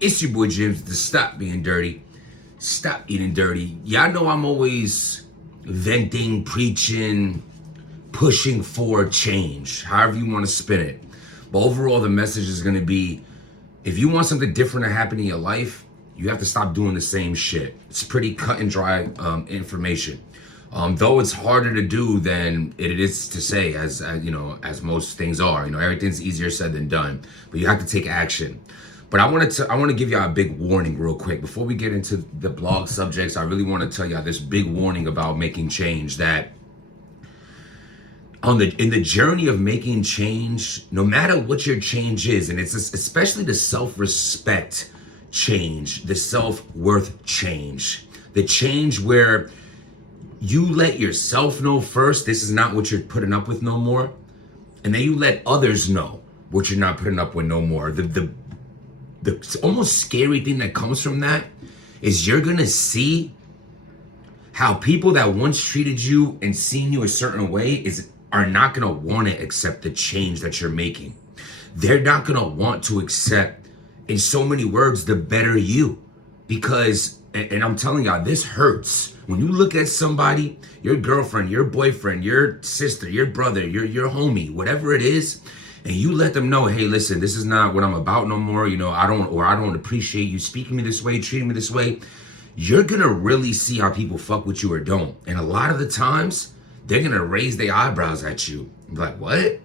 It's your boy James, to stop being dirty. Stop eating dirty. Y'all know I'm always venting, preaching, pushing for change, however you want to spin it. But overall, the message is going to be, if you want something different to happen in your life, you have to stop doing the same shit. It's pretty cut and dry information. Though it's harder to do than it is to say, as you know, as most things are. You know, everything's easier said than done, but you have to take action. But I want to give y'all a big warning real quick before we get into the blog subjects. I really want to tell y'all this big warning about making change, that in the journey of making change, no matter what your change is, and it's especially the self-respect change, the self-worth change, the change where you let yourself know first, this is not what you're putting up with no more. And then you let others know what you're not putting up with no more. The almost scary thing that comes from that is you're gonna see how people that once treated you and seen you a certain way are not gonna wanna accept the change that you're making. They're not gonna want to accept, in so many words, the better you. Because, and I'm telling y'all, this hurts. When you look at somebody, your girlfriend, your boyfriend, your sister, your brother, your homie, whatever it is, and you let them know, hey, listen, this is not what I'm about no more. You know, I don't appreciate you speaking to me this way, treating me this way. You're gonna really see how people fuck with you or don't. And a lot of the times, they're gonna raise their eyebrows at you. Like, what?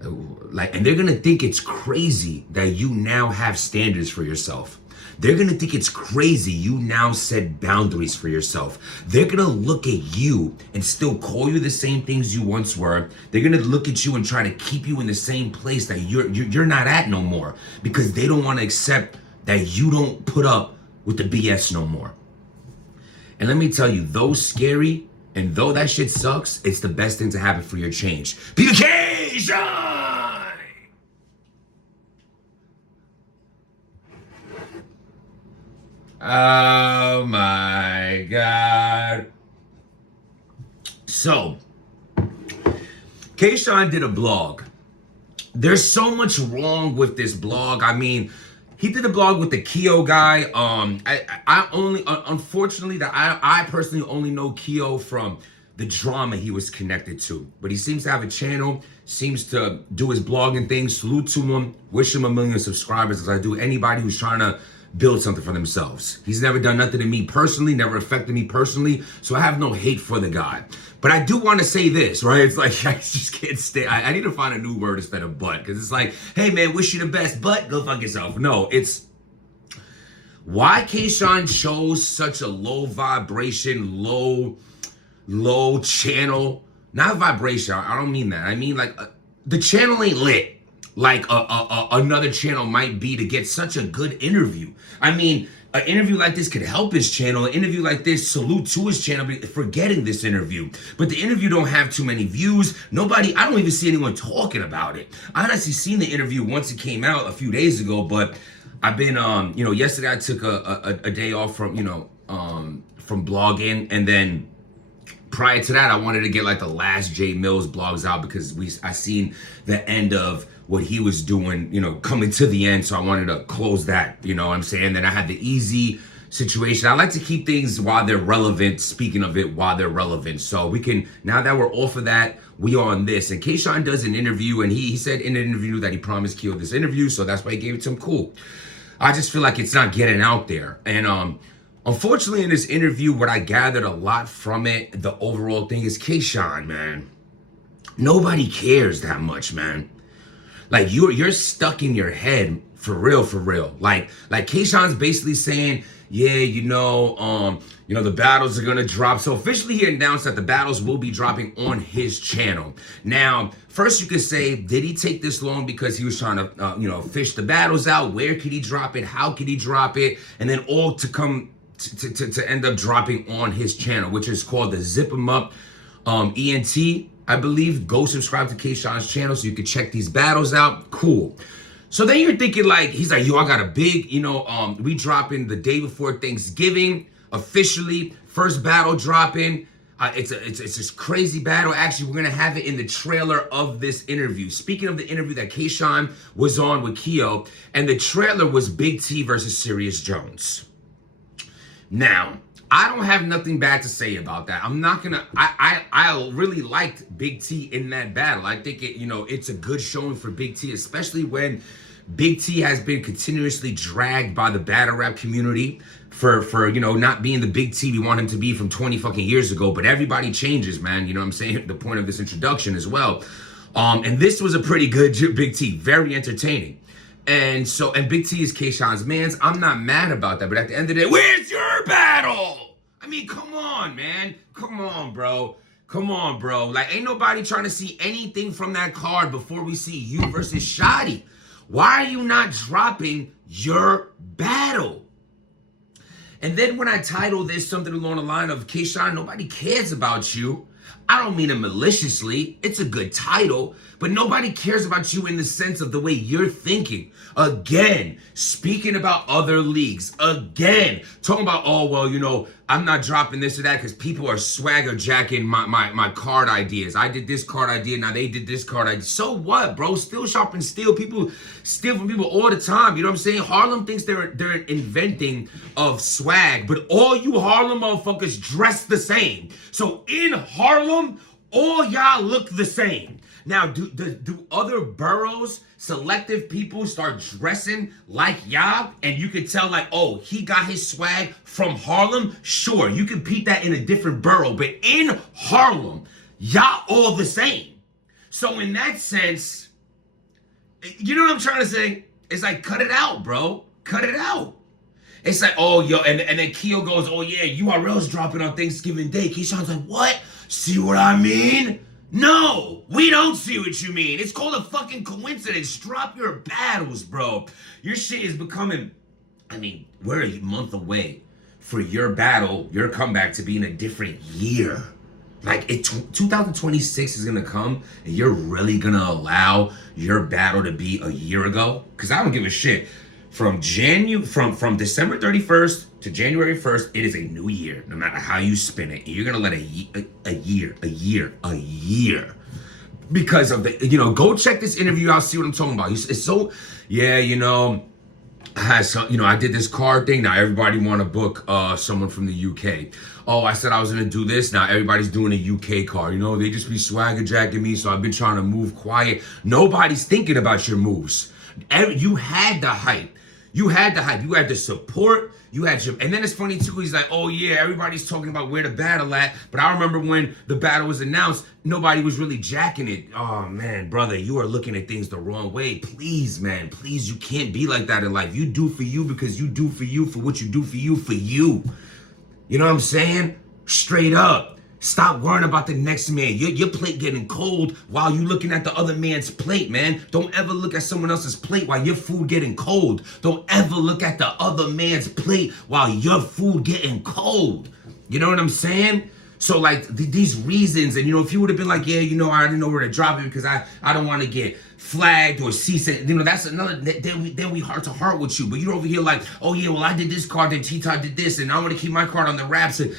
And they're gonna think it's crazy that you now have standards for yourself. They're gonna think it's crazy you now set boundaries for yourself. They're gonna look at you and still call you the same things you once were. They're gonna look at you and try to keep you in the same place that you're not at no more, because they don't want to accept that you don't put up with the BS no more. And let me tell you, though scary and though that shit sucks, it's the best thing to happen for your change. Vacation! Oh my God. So, Kayshawn did a blog. There's so much wrong with this blog. I mean, he did a blog with the Keo guy. I only, unfortunately, I personally only know Keo from the drama he was connected to. But he seems to have a channel, seems to do his blogging thing. Salute to him. Wish him 1 million subscribers, as I do anybody who's trying to build something for themselves. He's never done nothing to me personally, never affected me personally, so I have no hate for the guy. But I do want to say this, right? It's like, I just can't stay. I need to find a new word instead of but, because it's like, hey man, wish you the best, but go fuck yourself. No, it's why Kayshawn chose such a low vibration, low channel. Not vibration, I don't mean that. I mean like the channel ain't lit like another channel might be to get such a good interview. I mean, an interview like this could help his channel. An interview like this, salute to his channel for getting this interview. But the interview don't have too many views. I don't even see anyone talking about it. I honestly seen the interview once it came out a few days ago, but I've been, yesterday I took a day off from blogging, and then prior to that, I wanted to get like the last Jay Mills blogs out, because I seen the end of what he was doing, coming to the end. So I wanted to close that, you know what I'm saying? Then I had the easy situation. I like to keep things while they're relevant, speaking of it, while they're relevant. So we can, now that we're off of that, we are on this. And Kayshawn does an interview, and he said in an interview that he promised Keo this interview. So that's why he gave it to him. Cool. I just feel like it's not getting out there. And unfortunately, in this interview, what I gathered a lot from it, the overall thing is, Kayshawn, man, nobody cares that much, man. Like you're stuck in your head for real. Like Kayshawn's basically saying, yeah, the battles are gonna drop. So officially he announced that the battles will be dropping on his channel. Now, first you could say, did he take this long because he was trying to, fish the battles out? Where could he drop it? How could he drop it? And then all to come to end up dropping on his channel, which is called the Zip 'em Up ENT, I believe. Go subscribe to Kayshawn's channel so you can check these battles out. Cool. So then you're thinking like, he's like, yo, I got a big, we dropping the day before Thanksgiving, officially, first battle dropping. It's this crazy battle. Actually, we're gonna have it in the trailer of this interview. Speaking of the interview that Kayshawn was on with Keo, and the trailer was Big T versus Serious Jones. Now, I don't have nothing bad to say about that. I'm not gonna. I really liked Big T in that battle. I think it's a good showing for Big T, especially when Big T has been continuously dragged by the battle rap community for not being the Big T we want him to be from 20 fucking years ago. But everybody changes, man. You know what I'm saying? The point of this introduction as well. And this was a pretty good Big T, very entertaining. And Big T is Kayshawn's mans. I'm not mad about that. But at the end of the day, where's your battle? I mean, come on, man. Come on, bro. Come on, bro. Like, ain't nobody trying to see anything from that card before we see you versus Shotty. Why are you not dropping your battle? And then when I title this something along the line of Kayshawn, nobody cares about you. I don't mean it maliciously. It's a good title, but nobody cares about you in the sense of the way you're thinking. Again, speaking about other leagues. Again, talking about, I'm not dropping this or that because people are swagger jacking my card ideas. I did this card idea, now they did this card idea. So what, bro? Still shop and steal. People steal from people all the time. You know what I'm saying? Harlem thinks they're inventing of swag, but all you Harlem motherfuckers dress the same. So in Harlem, all y'all look the same. Now, do other boroughs, selective people start dressing like y'all? And you could tell like, oh, he got his swag from Harlem? Sure, you can peep that in a different borough. But in Harlem, y'all all the same. So in that sense, you know what I'm trying to say? It's like, cut it out, bro. Cut it out. It's like, oh, yo, and then Keo goes, oh, yeah, URL's dropping on Thanksgiving Day. Keyshawn's like, what? See what I mean? No, we don't see what you mean. It's called a fucking coincidence. Drop your battles, bro. Your shit is becoming, we're a month away for your battle, your comeback to be in a different year. Like, 2026 is gonna come, and you're really gonna allow your battle to be a year ago? Because I don't give a shit. From from December 31st to January 1st, it is a new year, no matter how you spin it. You're gonna let a year. Because of the, go check this interview out, see what I'm talking about. It's so, I did this card thing. Now everybody want to book someone from the UK. Oh, I said I was gonna do this. Now everybody's doing a UK card. They just be swagger jacking me, so I've been trying to move quiet. Nobody's thinking about your moves. You had the hype. You had the support. And then it's funny too, he's like, oh yeah, everybody's talking about where the battle at. But I remember when the battle was announced, nobody was really jacking it. Oh man, brother, you are looking at things the wrong way. Please, man, please, you can't be like that in life. You do for you because you do for you for what you do for you for you. You know what I'm saying? Straight up. Stop worrying about the next man. Your plate getting cold while you looking at the other man's plate, man. Don't ever look at someone else's plate while your food getting cold. Don't ever look at the other man's plate while your food getting cold. You know what I'm saying? So like these reasons, and if you would have been like, yeah, I didn't know where to drop it because I don't want to get flagged or cease it. That's another. Then we heart to heart with you. But you're over here like, oh yeah, well I did this card, then T-Top did this, and I want to keep my card on the wraps. And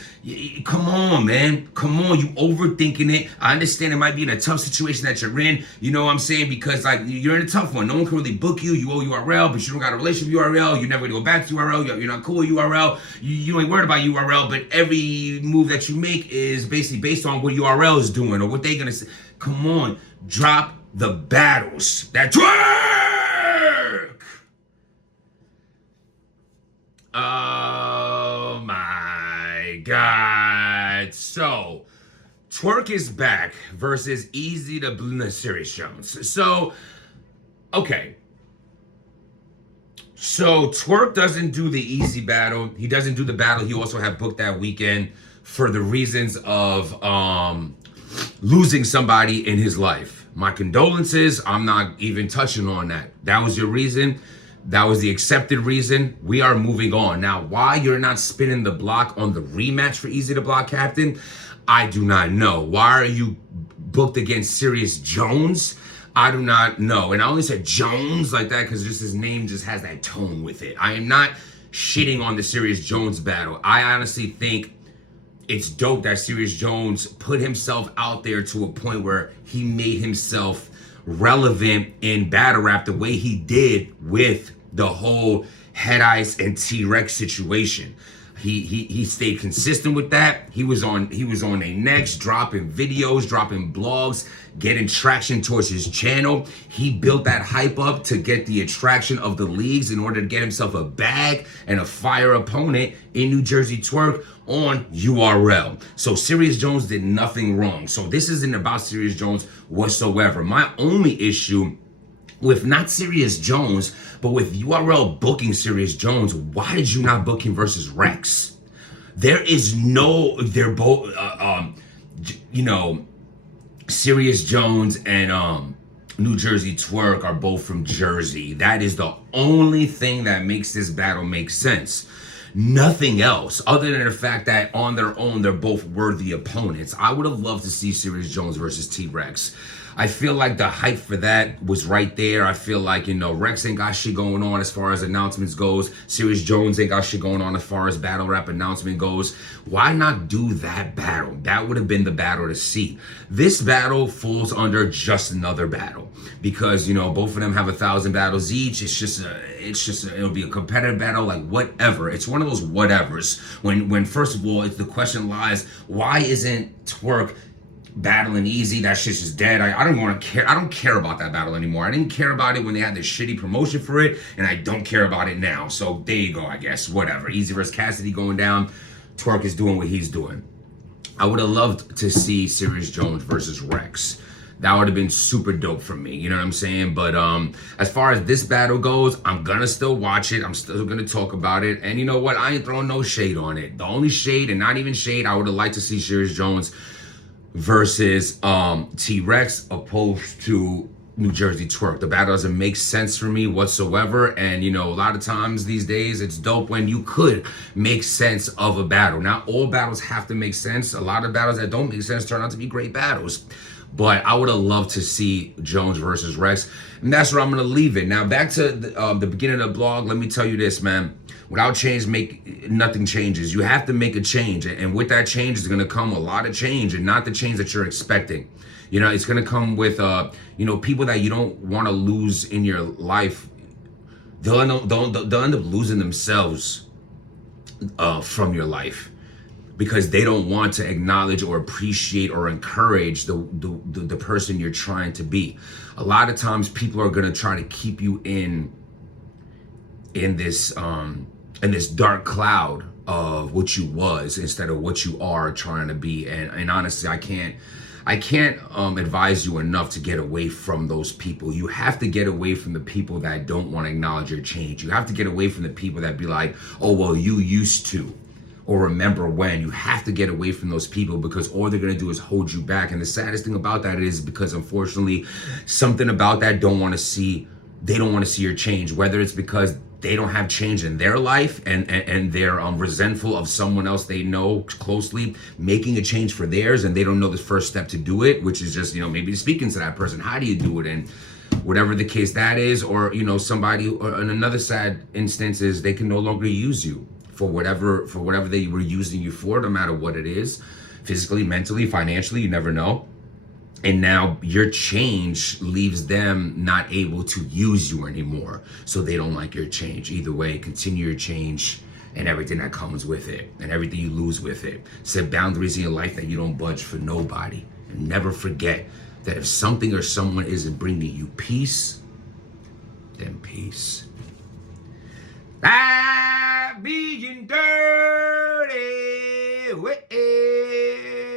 come on, man, come on, you overthinking it. I understand it might be in a tough situation that you're in. You know what I'm saying? Because like you're in a tough one. No one can really book you. You owe URL, but you don't got a relationship with URL. You're never gonna go back to URL. You're not cool with URL. You ain't worried about URL. But every move that you make is basically based on what URL is doing or what they gonna say. Come on, drop the battles that twerk. Oh my God. So Twork is back versus Easy to Blue Serious Jones. So, okay. So Twork doesn't do the easy battle. He doesn't do the battle he also had booked that weekend for the reasons of losing somebody in his life. My condolences. I'm not even touching on that. That was your reason. That was the accepted reason. We are moving on. Now, why you're not spinning the block on the rematch for Easy to Block Captain, I do not know. Why are you booked against Serious Jones? I do not know. And I only said Jones like that because just his name just has that tone with it. I am not shitting on the Serious Jones battle. I honestly think it's dope that Serious Jones put himself out there to a point where he made himself relevant in battle rap the way he did with the whole Head Ice and T-Rex situation. He stayed consistent with that. He was on their necks, dropping videos, dropping blogs, getting traction towards his channel. He built that hype up to get the attraction of the leagues in order to get himself a bag and a fire opponent in New Jersey Twerk on URL. So Serious Jones did nothing wrong. So this isn't about Serious Jones whatsoever. My only issue with not Serious Jones, but with URL booking Serious Jones, why did you not book him versus Rex? There is no, they're both, Serious Jones and New Jersey Twerk are both from Jersey. That is the only thing that makes this battle make sense. Nothing else, other than the fact that on their own, they're both worthy opponents. I would have loved to see Serious Jones versus T-Rex. I feel like the hype for that was right there. I feel like, Rex ain't got shit going on as far as announcements goes. Serious Jones ain't got shit going on as far as battle rap announcement goes. Why not do that battle? That would have been the battle to see. This battle falls under just another battle because, both of them have 1,000 battles each. It'll be a competitive battle, like whatever. It's one of those whatevers. When first of all, the question lies, why isn't Twerk battling easy? That shit's just dead. I don't want to care. I don't care about that battle anymore. I didn't care about it when they had this shitty promotion for it, and I don't care about it now. So there you go, I guess. Whatever. Easy versus Cassidy going down. Twerk is doing what he's doing. I would have loved to see Serious Jones versus Rex. That would have been super dope for me. You know what I'm saying? But as far as this battle goes, I'm going to still watch it. I'm still going to talk about it. And you know what? I ain't throwing no shade on it. The only shade, and not even shade, I would have liked to see Serious Jones versus T-Rex opposed to New Jersey Twerk. The battle doesn't make sense for me whatsoever. And, a lot of times these days, it's dope when you could make sense of a battle. Not all battles have to make sense. A lot of battles that don't make sense turn out to be great battles. But I would have loved to see Jones versus Rex. And that's where I'm going to leave it. Now, back to the beginning of the blog, let me tell you this, man. Without change, nothing changes. You have to make a change. And with that change is going to come a lot of change, and not the change that you're expecting. It's going to come with, people that you don't want to lose in your life. They'll end up losing themselves from your life because they don't want to acknowledge or appreciate or encourage the person you're trying to be. A lot of times people are going to try to keep you in this dark cloud of what you was instead of what you are trying to be. And honestly, I can't advise you enough to get away from those people. You have to get away from the people that don't want to acknowledge your change. You have to get away from the people that be like, oh, well, you used to, or remember when. You have to get away from those people because all they're going to do is hold you back. And the saddest thing about that is because unfortunately, something about that they don't want to see your change, whether it's because they don't have change in their life and they're resentful of someone else they know closely making a change for theirs, and they don't know the first step to do it, which is just, maybe speaking to that person. How do you do it? And whatever the case that is, or, somebody, or in another sad instance is they can no longer use you for whatever they were using you for, no matter what it is, physically, mentally, financially, you never know. And now your change leaves them not able to use you anymore. So they don't like your change. Either way, continue your change and everything that comes with it and everything you lose with it. Set boundaries in your life that you don't budge for nobody. And never forget that if something or someone isn't bringing you peace, then peace. Being dirty.